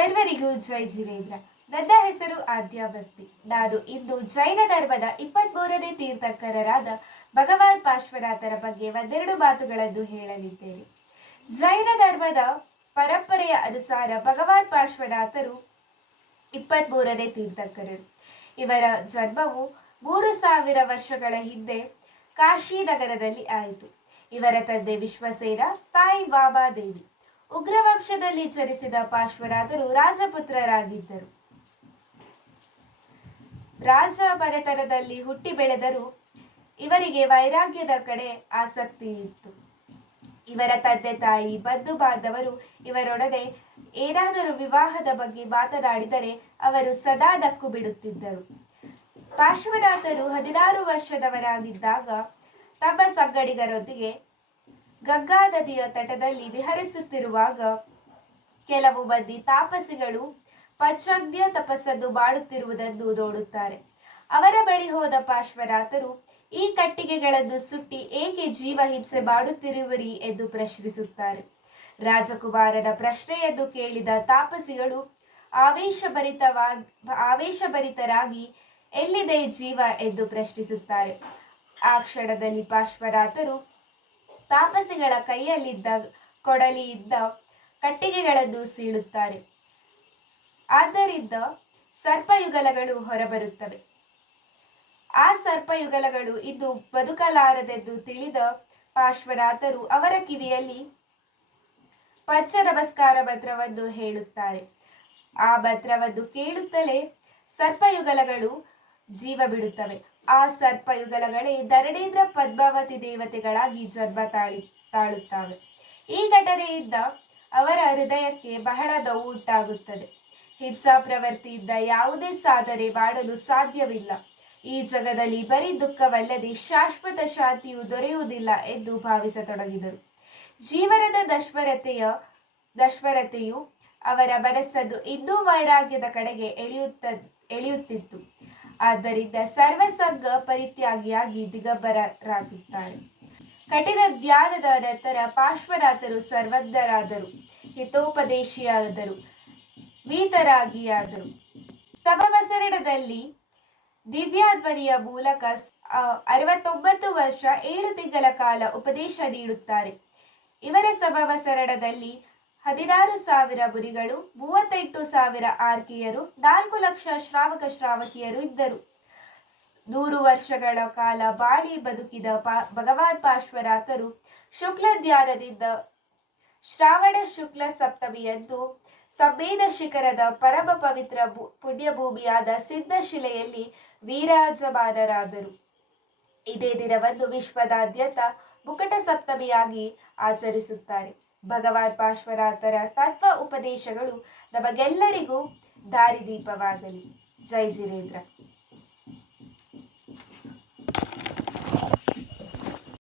ಸರ್ವರಿಗೂ ಜೈ ಜಿರೇಂದ್ರ ನನ್ನ ಹೆಸರು ಆದ್ಯ ಬಸ್ತಿ. ನಾನು ಇಂದು ಜೈನ ಧರ್ಮದ ಇಪ್ಪತ್ಮೂರನೇ ತೀರ್ಥಂಕರರಾದ ಭಗವಾನ್ ಪಾರ್ಶ್ವನಾಥರ ಬಗ್ಗೆ ಒಂದೆರಡು ಮಾತುಗಳನ್ನು ಹೇಳಲಿದ್ದೇನೆ. ಜೈನ ಧರ್ಮದ ಪರಂಪರೆಯ ಅನುಸಾರ ಭಗವಾನ್ ಪಾರ್ಶ್ವನಾಥರು ಇಪ್ಪತ್ಮೂರನೇ ತೀರ್ಥಂಕರರು. ಇವರ ಜನ್ಮವು ಮೂರು ಸಾವಿರ ವರ್ಷಗಳ ಹಿಂದೆ ಕಾಶಿ ನಗರದಲ್ಲಿ ಆಯಿತು. ಇವರ ತಂದೆ ವಿಶ್ವಸೇನ ತಾಯಿ ಬಾಬಾದೇವಿ ಉಗ್ರವಂಶದಲ್ಲಿ ಚರಿಸಿದ ಪಾರ್ಶ್ವನಾಥರು ರಾಜಪುತ್ರರಾಗಿದ್ದರು. ರಾಜ ಬರೆತನದಲ್ಲಿ ಹುಟ್ಟಿ ಬೆಳೆದರೂ ಇವರಿಗೆ ವೈರಾಗ್ಯದ ಕಡೆ ಆಸಕ್ತಿ ಇತ್ತು ಇವರ ತಂದೆ ತಾಯಿ ಬಂಧು ಬಾಂಧವರು ಇವರೊಡನೆ ಏನಾದರೂ ವಿವಾಹದ ಬಗ್ಗೆ ಮಾತನಾಡಿದರೆ ಅವರು ಸದಾ ದಕ್ಕು ಬಿಡುತ್ತಿದ್ದರು. ಪಾರ್ಶ್ವನಾಥರು ಹದಿನಾರು ವರ್ಷದವರಾಗಿದ್ದಾಗ ತಮ್ಮ ಸಂಗಡಿಗರೊಂದಿಗೆ ಗಂಗಾ ನದಿಯ ತಟದಲ್ಲಿ ವಿಹರಿಸುತ್ತಿರುವಾಗ ಕೆಲವು ಮಂದಿ ತಾಪಸಿಗಳು ಪಂಚಾಗ್ನಿಯ ತಪಸ್ಸನ್ನು ಮಾಡುತ್ತಿರುವುದನ್ನು ನೋಡುತ್ತಾರೆ. ಅವರ ಬಳಿ ಹೋದ ಪಾರ್ಶ್ವನಾಥರು, ಈ ಕಟ್ಟಿಗೆಗಳನ್ನು ಸುಟ್ಟಿ ಏಕೆ ಜೀವ ಹಿಂಸೆ ಮಾಡುತ್ತಿರುವಿರಿ? ಎಂದು ಪ್ರಶ್ನಿಸುತ್ತಾರೆ. ರಾಜಕುಮಾರನ ಪ್ರಶ್ನೆಯನ್ನು ಕೇಳಿದ ತಾಪಸಿಗಳು, ಆವೇಶಭರಿತವಾಗಿ, ಆವೇಶಭರಿತರಾಗಿ ಎಲ್ಲಿದೆ ಜೀವ? ಎಂದು ಪ್ರಶ್ನಿಸುತ್ತಾರೆ. ಆ ಕ್ಷಣದಲ್ಲಿ ಪಾರ್ಶ್ವನಾಥರು ತಾಪಸಿಗಳ ಕೈಯಲ್ಲಿದ್ದ ಕೊಡಲಿಯಿದ್ದ ಕಟ್ಟಿಗೆಗಳನ್ನು ಸೀಳುತ್ತಾರೆ ಆದ್ದರಿಂದ ಸರ್ಪಯುಗಲಗಳು ಹೊರಬರುತ್ತವೆ. ಆ ಸರ್ಪಯುಗಲಗಳು ಇದು ಬದುಕಲಾರದೆಂದು ತಿಳಿದ ಪಾರ್ಶ್ವನಾಥರು ಅವರ ಕಿವಿಯಲ್ಲಿ ಪಚ್ಚ ನಮಸ್ಕಾರ ಮಂತ್ರವನ್ನು ಹೇಳುತ್ತಾರೆ. ಆ ಮಂತ್ರವನ್ನು ಕೇಳುತ್ತಲೇ ಸರ್ಪಯುಗಲಗಳು ಜೀವ ಬಿಡುತ್ತವೆ. ಆ ಸರ್ಪಯುಗಲಗಳೇ ದರಡೇಂದ್ರ ಪದ್ಮಾವತಿ ದೇವತೆಗಳಾಗಿ ಜನ್ಮ ತಾಳಿ, ತಾಳುತ್ತವೆ. ಈ ಘಟನೆಯಿಂದ ಅವರ ಹೃದಯಕ್ಕೆ ಬಹಳ ನೋವು ಉಂಟಾಗುತ್ತದೆ. ಹಿಂಸಾ ಪ್ರವೃತ್ತಿಯಿಂದ ಯಾವುದೇ ಸಾಧನೆ ಮಾಡಲು ಸಾಧ್ಯವಿಲ್ಲ. ಈ ಜಗದಲ್ಲಿ ಬರೀ ದುಃಖವಲ್ಲದೆ ಶಾಶ್ವತ ಶಾಂತಿಯು ದೊರೆಯುವುದಿಲ್ಲ ಎಂದು ಭಾವಿಸತೊಡಗಿದರು. ಜೀವನದ ದಶ್ವರತೆಯ ದಶ್ವರತೆಯು ಅವರ ಮನಸ್ಸನ್ನು ಇನ್ನೂ ವೈರಾಗ್ಯದ ಕಡೆಗೆ ಎಳೆಯುತ್ತ, ಎಳೆಯುತ್ತಿತ್ತು. ಆದ್ದರಿಂದ ಸರ್ವಸಂಗ ಪರಿತ್ಯಾಗಿಯಾಗಿ ದಿಗಂಬರರಾಗಿದ್ದಾರೆ. ಕಠಿಣ ಧ್ಯಾನದ ನಂತರ ಪಾರ್ಶ್ವನಾಥರು ಸರ್ವಜ್ಞರಾದರು, ಹಿತೋಪದೇಶಿಯಾದರು ವೀತರಾಗಿಯಾದರು ಸಮವಸರಣದಲ್ಲಿ ದಿವ್ಯಾಧ್ವನಿಯ ಮೂಲಕ ಅರವತ್ತೊಂಬತ್ತು ವರ್ಷ ಏಳು ತಿಂಗಳ ಕಾಲ ಉಪದೇಶ ನೀಡುತ್ತಾರೆ. ಇವರ ಸಮವಸರಣದಲ್ಲಿ ಹದಿನಾರು ಸಾವಿರ ಬುರಿಗಳು, ಮೂವತ್ತೆಂಟು ಸಾವಿರ ಆರ್ಕಿಯರು, ನಾಲ್ಕು ಲಕ್ಷ ಶ್ರಾವಕ ಶ್ರಾವಕಿಯರು ಇದ್ದರು. ನೂರು ವರ್ಷಗಳ ಕಾಲ ಬಾಳಿ ಬದುಕಿದ ಪಾ, ಭಗವಾನ್ ಪಾರ್ಶ್ವನಾಥರು ಶುಕ್ಲ ಧ್ಯಾನದಿಂದ ಶ್ರಾವಣ ಶುಕ್ಲ ಸಪ್ತಮಿಯಂದು ಸಂವೇದ ಶಿಖರದ ಪರಮ ಪವಿತ್ರ ಪುಣ್ಯಭೂಮಿಯಾದ ಸಿದ್ಧಶಿಲೆಯಲ್ಲಿ ವೀರಾಜಮಾನರಾದರು. ಇದೇ ದಿನವನ್ನು ವಿಶ್ವದಾದ್ಯಂತ ಮುಕಟ ಸಪ್ತಮಿಯಾಗಿ ಆಚರಿಸುತ್ತಾರೆ. ಭಗವಾನ್ ಪಾಶ್ವರಾತರ ತತ್ವ ಉಪದೇಶಗಳು ನಮಗೆಲ್ಲರಿಗೂ ದಾರಿದೀಪವಾಗಲಿ. ಜೈ ಜಿನೇಂದ್ರ